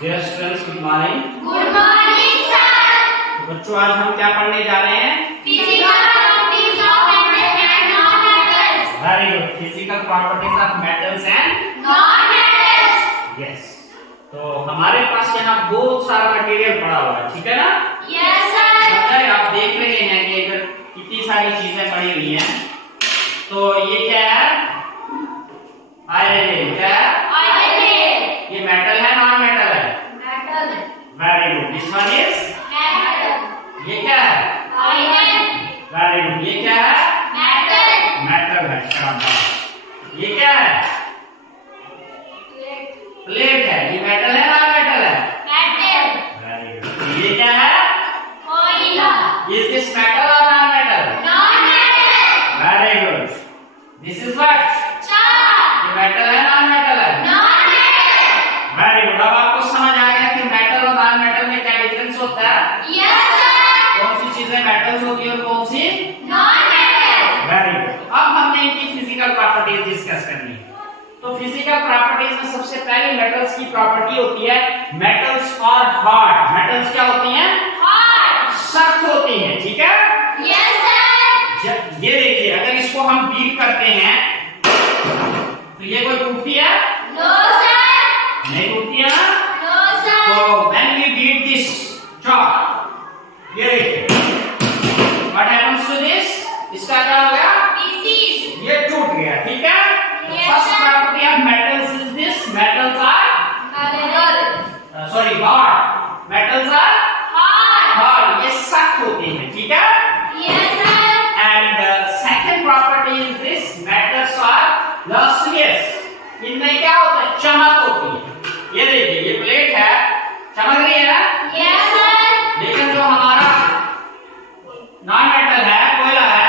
Dear students, good morning. Good morning sir. बच्चों, आज हम क्या पढ़ने जा रहे हैं? Physical properties of metal and non metals. Very good. Physical properties of metals and non metals. Yes. तो हमारे पास यहाँ बहुत सारा मटेरियल पड़ा हुआ है, ठीक है ना? Yes sir. अगर आप देख रहे हैं कि इधर कितनी सारी चीजें पड़ी हुई हैं, तो ये क्या है? आयरन। क्या है? आयरन। ये मेटल है, नॉन मेटल है? Metal. Very good. This one is metal. ये क्या है? आयरन। Very good. ये क्या है? मेटल। मेटल है। शाबाश। ये क्या है? प्लेट है। ये मेटल है, नॉन मेटल है? मेटल। Very good. ये क्या है? ऑयल। इज दिस मेटल और non metal? Non metal. Very good. This is what? चार। ये मेटल है, नॉन मेटल है? Non metal. Very good. अब आपको समझ आ गया कि मेटल और नॉन मेटल में क्या डिफरेंस होता है? Yes sir. कौन सी चीजें मेटल्स होती है और कौन सी नॉन मेटल। Very good. अब हमने इनकी फिजिकल प्रॉपर्टीज डिस्कस करनी है। तो फिजिकल प्रॉपर्टीज में सबसे पहले मेटल्स की प्रॉपर्टी होती है मेटल्स और हार्ड। मेटल्स क्या होती हैं? हार्ड। सख्त होती हैं, ठीक है? Yes sir. ये देखिए, अगर इसको हम बीट करते हैं तो ये कोई टूटती है? No sir. नहीं टूटती है ना? No sir. तो when we beat this chalk, ये देखिए व्हाट हैपेंस टू दिस? इसका क्या हो गया? पीसीस। ये टूट गया, ठीक है? Yes, first sir. Property of metals is this: metals are metal. Sorry hard. Metals are hard. Hard. ये सख्त होते हैं, ठीक है? Yes sir. And second property is this: metals are lustrous. इनमें क्या होता है? चमक होती है। ये देखिए, ये प्लेट है, चमक रही है ना? Yes sir. लेकिन जो हमारा नॉन मेटल है, कोयला है,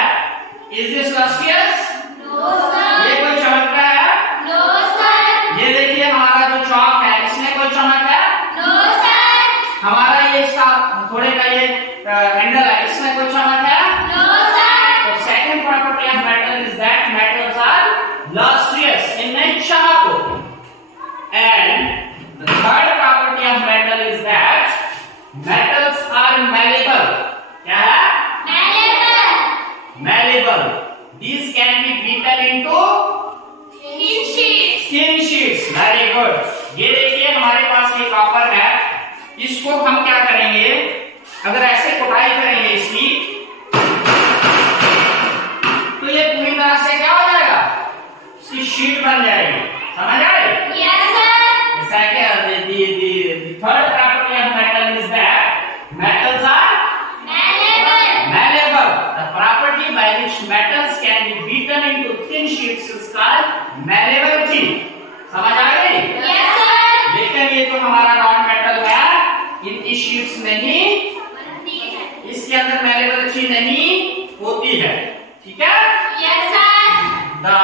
is this lustrous? No sir. ये कोई चमकता है? No sir. ये देखिए, हमारा जो चॉक है, इसमें कोई चमक है? No sir. हमारा ये इसका थोड़े का ये हैंडल है, इसमें कोई चमक है? No sir. तो second property of metal is that metals are lustrous. इनमें चमक होती है। And the third property of metal is that metals are malleable. क्या है? Metal. Malleable. These can be beaten into thin sheet. thin sheets. Very good. ये देखिए, हमारे पास ये कॉपर है, इसको हम क्या करेंगे? अगर ऐसे कुटाई करेंगे इसकी, तो ये पूरी तरह से क्या हो जाएगा? इसकी शीट बन जाएगी। समझ आए? Yes sir. जैसा कि the third property of metal is that metals are metal. malleable. The property by which metals can be beaten into thin sheets is called malleability. समझ आ गई? Yes sir. लेकिन ये जो हमारा नॉन मेटल है, इनकी शीट्स नहीं, बनती है। इसके अंदर मैलेबिलिटी नहीं होती है, ठीक है? Yes sir. The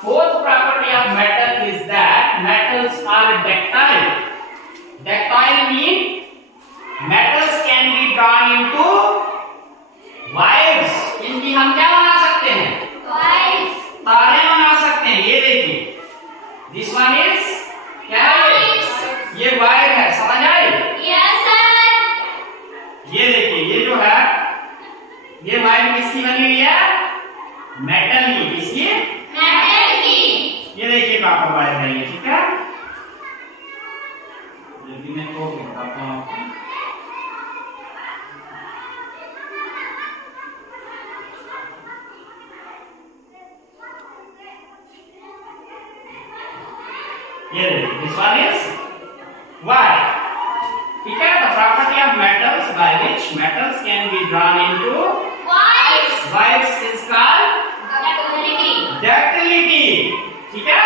fourth property of metal is that metals are ductile. Ductile mean metals can be drawn into wires. इनकी हम क्या बना सकते हैं? वाइस। तारे बना सकते हैं। ये देखिए, दिस वन इज क्या है? ये वायर है। समझ आई? Yes sir. ये देखिए, ये जो है, ये वायर किसकी बनी हुई है? मेटल की। किसकी? मेटल की। ये देखिए, कॉपर वायर है ये, ठीक है? लेकिन मैं तो बताता हूं आपको। ये देखिए, दिस वन इज वायर, ठीक है? The property of metals by which metals can be drawn into vice. Wires is called ductility. Ductility, ठीक है?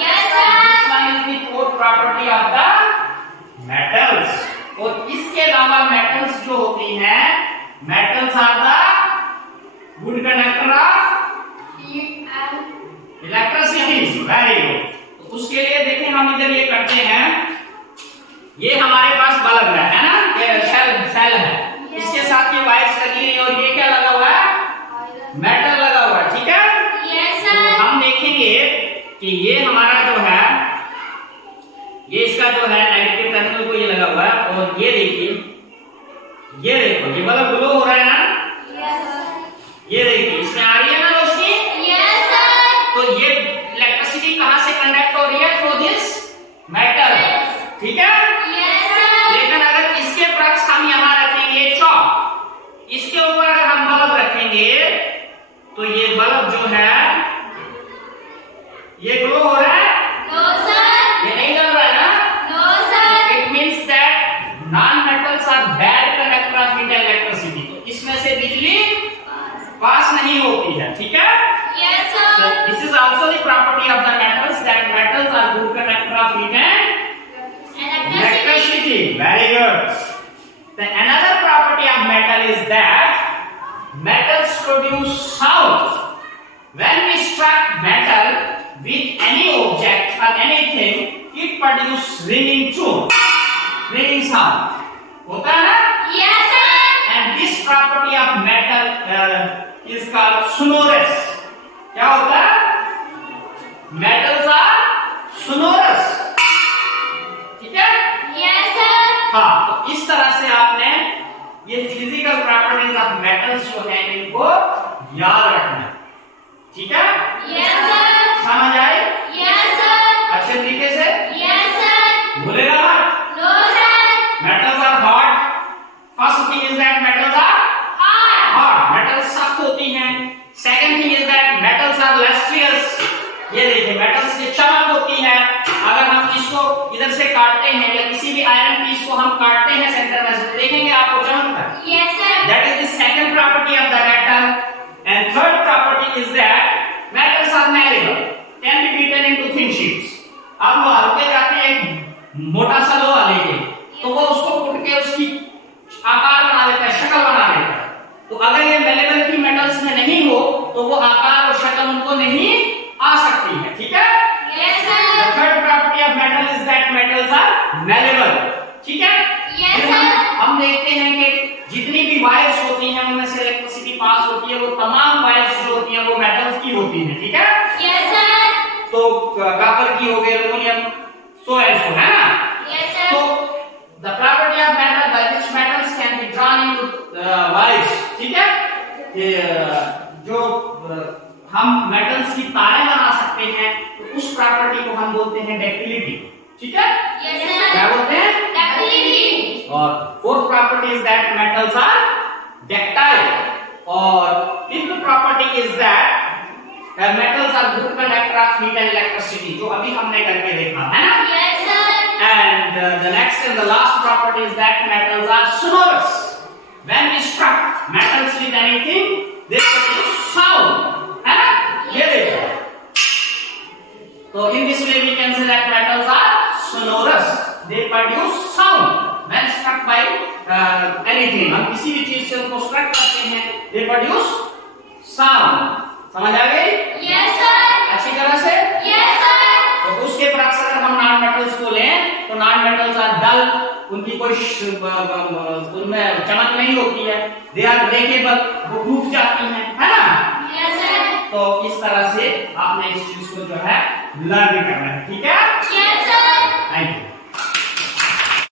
Yes sir. This one is the fourth property of the metals. और इसके अलावा metals जो होती हैं, metals are the good conductor of electricity. Very good. तो उसके लिए देखें, हम इधर ये करते हैं, ये हमारे पास बल्ब है ना? ये सेल है, इसके साथ ये वायर्स लगी है और ये क्या लगा हुआ है? मेटल लगा हुआ है, ठीक है? यस तो सर। हम देखेंगे कि ये हमारा जो है, ये इसका जो है नेगेटिव टर्मिनल को ये बल्ब जो है ये ग्लो हो रहा है, No, sir. ये नहीं जल रहा है ना, No, sir. It means that non metals are bad conductor of electricity. तो इसमें से बिजली पास नहीं होती है, ठीक है। Yes, So sir. this is also the property of the metals, that metals are good conductor of heat and electricity. Very good. Then another property of metal is that metals produce sound. When we strike metal with any object or anything, it produces ringing tone, ringing sound. होता है ना? Yes, sir. And this property of metal is called sonorous. क्या होता है? Metals are sonorous. ठीक है? Yes, sir. हाँ, तो इस तरह से आपने ये फिजिकल प्रॉपर्टीज ऑफ मेटल्स जो है इनको याद रखना है, ठीक है। Yes, sir. समझ आए Yes, sir. अच्छे तरीके से? Yes, sir. भूलेगा मत। No, sir. Metals are hot. First thing is that metals are Hard. Hot, metals सख्त होती हैं। Second thing is that metals are lustrous. ये देखिए मेटल्स से चमक होती है। अगर हम इसको इधर से काटते हैं या किसी भी आयरन पीस को हम काटते हैं सेंटर में से, देखेंगे आपको चमकता है। Yes, sir. That is the second property of the metal. And third property is that metals are malleable, can be beaten into thin sheets. अब वो हल्के जाते हैं एक मोटा सा लोहा लेके, तो वो उसको कूट के उसकी आकार बना देता है, शक्ल बना देता है। तो अगर ये malleability metals में नहीं हो तो वो आकार और शक्ल उनको नहीं आ सकती है, ठीक है। Yes, sir. The third property of metal is that metals are malleable, ठीक है। Yes, फिर sir. हम देखते हैं कि जितनी भी वायर्स होती हैं उनमें से इलेक्ट्रिसिटी पास होती है, वो तमाम वायर्स जो होती हैं वो मेटल्स की होती हैं, ठीक है। Yes, sir. तो कॉपर की हो गई, एल्युमिनियम, सो एंड सो, है ना। Yes, sir. तो the property of metal by which metals can be drawn into wires, ठीक है। जो हम मेटल्स की तारें बना सकते हैं तो उस प्रॉपर्टी को हम बोलते हैं डक्टिलिटी, ठीक है। Yes, sir. क्या बोलते हैं? Ductility. और fourth property is that metals are ductile. और fifth property is that metals are good conductor of heat and electricity, जो अभी हमने करके देखा है ना। Yes, sir. And the next and the last property is that metals are sonorous. When we struck metals with anything, they produce sound, है ना? ये देखो। So in this way we can say that metals are sonorous. They produce sound when struck by anything. हम किसी भी चीज से उनको struck करते हैं, they produce sound. समझ आ गई? Yes, sir. अच्छी तरह से? Yes, sir. तो उसके बरक्स अगर हम नॉन मेटल्स को लें तो नॉन मेटल्स आर डल, उनकी कोई उनमें चमक नहीं होती है। दे आर ब्रेकेबल, वो टूट जाती हैं, है ना। Yes, sir. तो इस तरह से आपने इस चीज को जो है लर्न करना है, ठीक है। Yes, sir. Thank you.